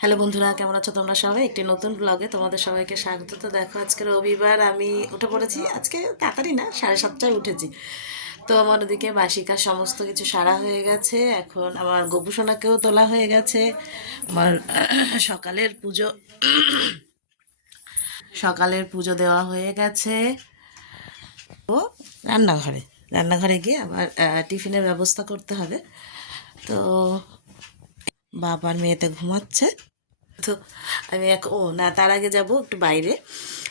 Hello বন্ধুরা, কেমন আছো তোমরা সবাই? একটি নতুন ব্লগে তোমাদের সবাইকে স্বাগত। তো দেখো আজকে রবিবার, আমি উঠে পড়েছি। আজকে তাড়াতাড়ি না, সাড়ে সাতটায় উঠেছি। তো আমার ওদিকে বাসিকা সমস্ত কিছু সারা হয়ে গেছে। এখন আমার গোপুসোনাকেও তোলা হয়ে গেছে। আমার সকালের পুজো সকালের পুজো দেওয়া হয়ে গেছে। ও, রান্নাঘরে। রান্নাঘরে গিয়ে আবার টিফিনের ব্যবস্থা করতে হবে। তো বাবার মেয়েতে ঘুমাচ্ছে। তো আমি এক, ও, না, তার আগে যাব একটু বাইরে।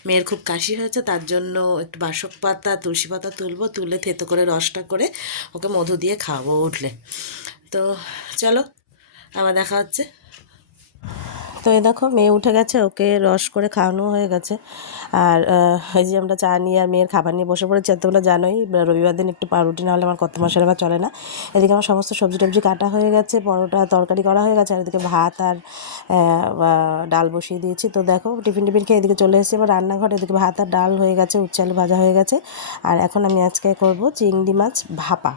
মেয়ের খুব কাশি হয়েছে, তার জন্য একটু বাসক পাতা, তুলসী পাতা তুলবো, তুলে থেতো করে, রসটা করে ওকে মধু দিয়ে খাওয়াবো উঠলে। তো চলো, আবার দেখা হচ্ছে। তো এই দেখো, মেয়ে উঠে গেছে, ওকে রস করে খাওয়ানো হয়ে গেছে। আর এই যে আমরা চা নিয়ে আর মেয়ের খাবার নিয়ে বসে পড়েছি তোমরা জানোই, রবিবার দিন একটু পাউরুটি না হলে আমার কত মাসের আবার চলে না। এদিকে আমার সমস্ত সবজি টবজি কাটা হয়ে গেছে, পরোটা তরকারি করা হয়ে গেছে, আর এদিকে ভাত আর ডাল বসিয়ে দিয়েছি। তো দেখো, টিফিন টিফিন খেয়ে এদিকে চলে এসেছি। এবার রান্নাঘর এদিকে ভাত আর ডাল হয়ে গেছে উচ্চাল ভাজা হয়ে গেছে। আর এখন আমি আজকে করব চিংড়ি মাছ ভাপা।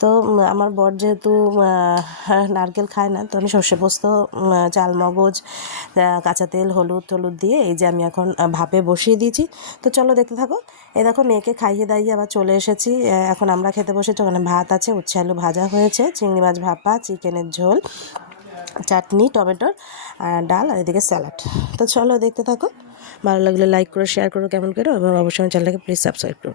তো আমার বর যেহেতু নারকেল খায় না, তো আমি সর্ষে পোস্ত চাল মগজ কাঁচা তেল, হলুদ টলুদ দিয়ে এই যে আমি এখন ভাপে বসিয়ে দিয়েছি। তো চলো দেখতে থাকো। এই দেখো, মেয়েকে খাইয়ে দাইয়ে আবার চলে এসেছি। এখন আমরা খেতে বসেছি। ওখানে ভাত আছে উচ্ছে আলু ভাজা হয়েছে। চিংড়ি মাছ ভাপা, চিকেনের ঝোল। চাটনি, টমেটোর আর ডাল আর এদিকে স্যালাড। তো চলো দেখতে থাকো। ভালো লাগলে লাইক করো শেয়ার করো, কেমন করো? এবং অবশ্যই চ্যানেলটাকে প্লিজ সাবস্ক্রাইব করো।